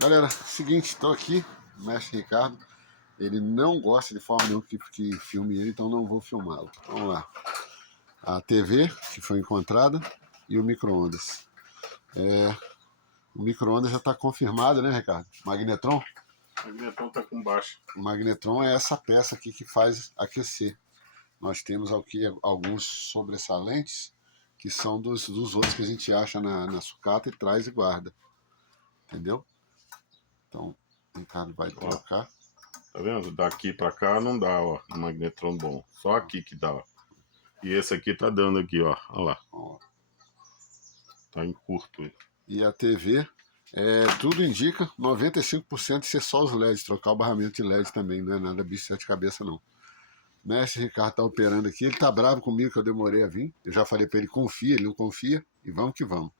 Galera, seguinte, estou aqui, o mestre Ricardo, ele não gosta de forma nenhuma que filme ele, então não vou filmá-lo. Vamos lá. A TV que foi encontrada e o micro-ondas. O micro-ondas já está confirmado, né, Ricardo? Magnetron? O magnetron está com baixa. O magnetron é essa peça aqui que faz aquecer. Nós temos aqui alguns sobressalentes que são dos outros que a gente acha na sucata e traz e guarda. Entendeu? Então, o Ricardo vai trocar. Tá vendo? Daqui pra cá não dá, ó, um magnetron bom. Só aqui que dá, ó. E esse aqui tá dando aqui, ó. Olha lá. Ó. Tá em curto. E a TV, tudo indica 95% de ser só os LEDs, trocar o barramento de LED também, não é nada bicho de sete cabeças não. Mestre Ricardo tá operando aqui, ele tá bravo comigo que eu demorei a vir. Eu já falei para ele, confia, ele não confia, e vamos que vamos.